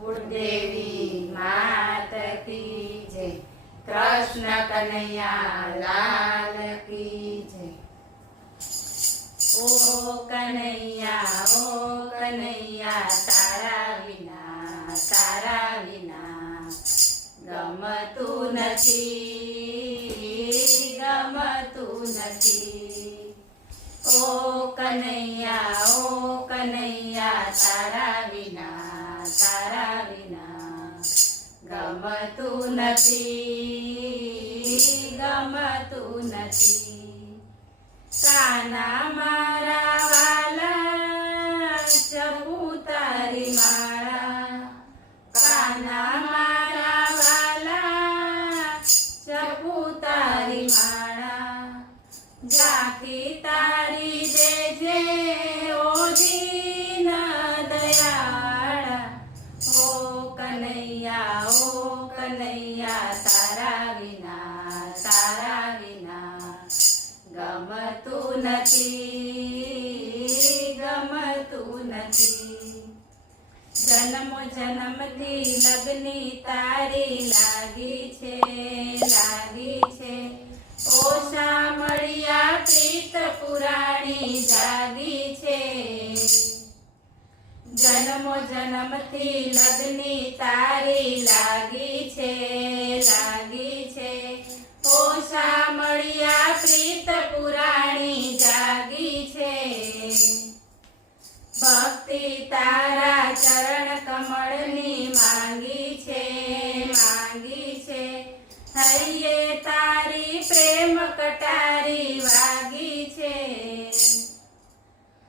कुलदेवी मात की जय। कृष्ण कन्हैया लाल की जय। ओ कन्हैया तारा विना गमતું નથી। ओ कन्हैया तारा विना गमતું નથી। કાના મારા વાલા જપું તારી માળા, કાના મારા વાલા જપું તારી માળા, ઝાંખી તારી દેજે ઓ દીન દયાળા। ઓ કનૈયા તારા વિના ગમતું નથી। જન્મથી લગની તારી લાગી છે। ઓછા મળ્યા પ્રીત પુરાણી જાગી છે। જન્મથી લગની તારી લાગી છે। ઓછા મળ્યા પ્રીત પુરાણી જાગી છે। ભક્તિ તારા ચરણ કમળની માંગી છે। હૈયે તારી પ્રેમ કટારી વાગી છે।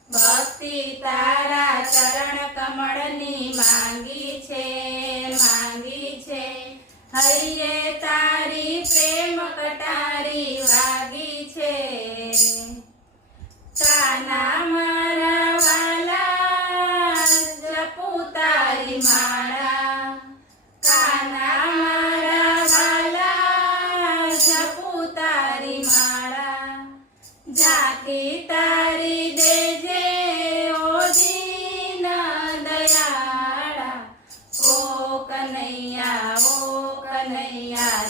ભક્તિ તારા ચરણ કમળની માંગી છે। હૈયે તારી પ્રેમ કટારી વાગી છે। કાના મારા વાલા જપું તારી માળા, કાના મારા વાલા જપું તારી માળા, ઝાંખી તારી દેજે ઓ દીન દયાળા। ઓ કનૈયા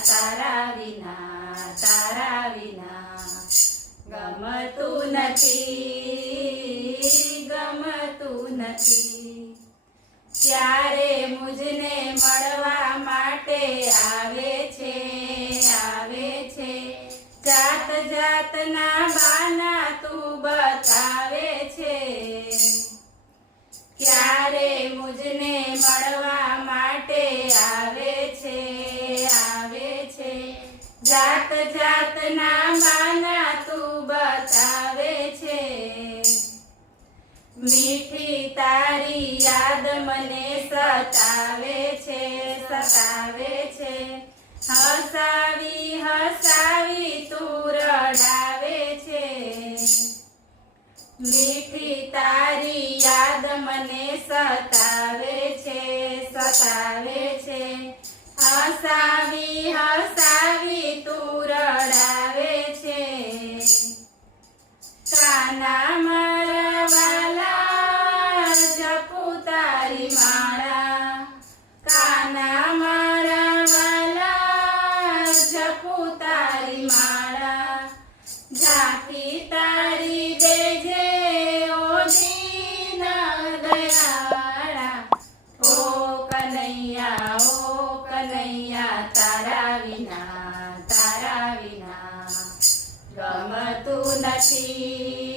તારા વિના ગમતું નથી। ત્યારે મુજને મળવા માટે આવે છે। જાતના બાના તું બતાવે છે। ક્યારે મુજને મળવા માટે આવે છે। જાતના બાના તું બતાવે છે। મીઠી તારી યાદ મને સતાવે છે। હસાવી તું રડાવે છે। મીઠી તારી યાદ મને સતાવે છે। હસાવી તું રડાવે છે। કાના મારા વાલા જપું તારી માળા, કાના મારા વાલા જપું તારી માળા, ઝાંખી તારી દેજે ઓ દીન દયાળા। ઓ કનૈયા તારા વિના ગમતું નથી।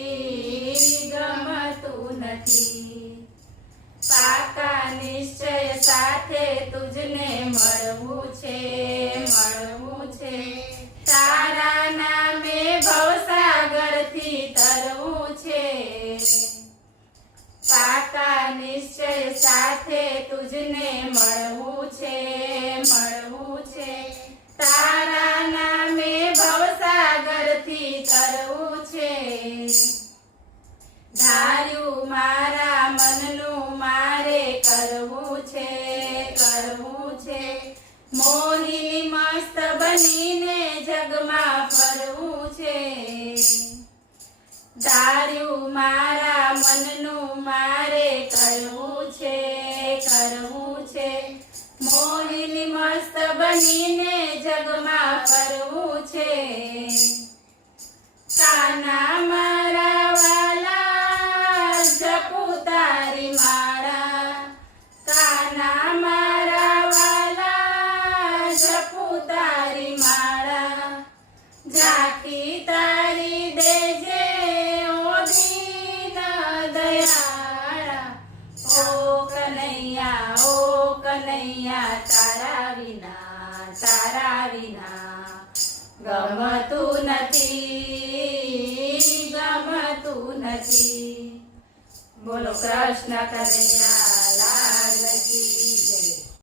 પાકા નિશ્ચય સાથે તુજને મળવું છે। તારા નામે ભવસાગરથી તરવું છે। પાકા નિશ્ચય સાથે તુજને મળવું છે। તારા નામે ભવસાગરથી તરવું છે। ધાર્યું મારા મનનું મારે કરવું છે। મોહિની મસ્ત બનીને જગમાં ફરવું છે। ધાર્યું મારા મનનું મારે કરવું છે। બનીને જગમાં ફરવું છે. કાના મારા વાલા જપું તારી માળા, કાના મારા વાલા જપું તારી માળા. ઝાંખી તારી દેજે ઓ દીન દયાળા. ઓ કનૈયા તારા વિના ગમતું નથી. બોલો કૃષ્ણ કનૈયા લાલ કી.